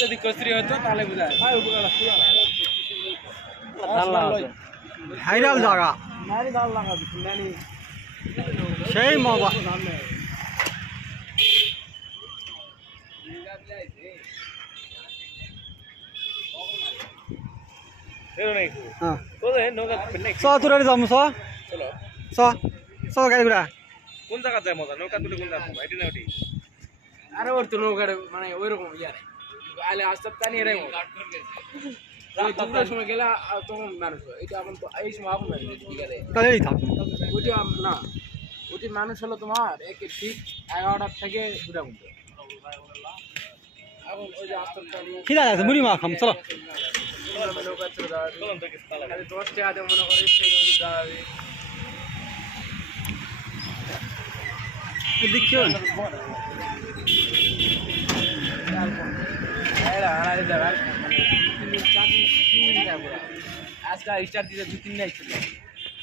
যদি কচুরি হতো তাহলে বুঝা ভাইরাল জায়গা সেই মজা তোরা যাম গাড়ি ঘোড়া কোন জায়গা যায় মজা নৌকা তুলে কোন জায়গা এটি না ওটি আরে ওর তো নৌকার মানে ওইরকম ইয়ারে আলে আসতে টানি রে সময় গেলে তখন মানুষ এটা এখন তো এই সময় এখন ঠিক আছে তাহলেই থাক ওইটা না ওটি মানুষ হলো তোমার একে ঠিক 11টা থেকে 2টা পর্যন্ত এখন ওই যে আসতে টানি খিদা আছে মুড়ি মা খাম চলো নৌকা চলে যাওয়া 10 টাকা দিয়ে মনে করে যাবে দেখিও আজকাল স্টার দিতে 2-3 দিন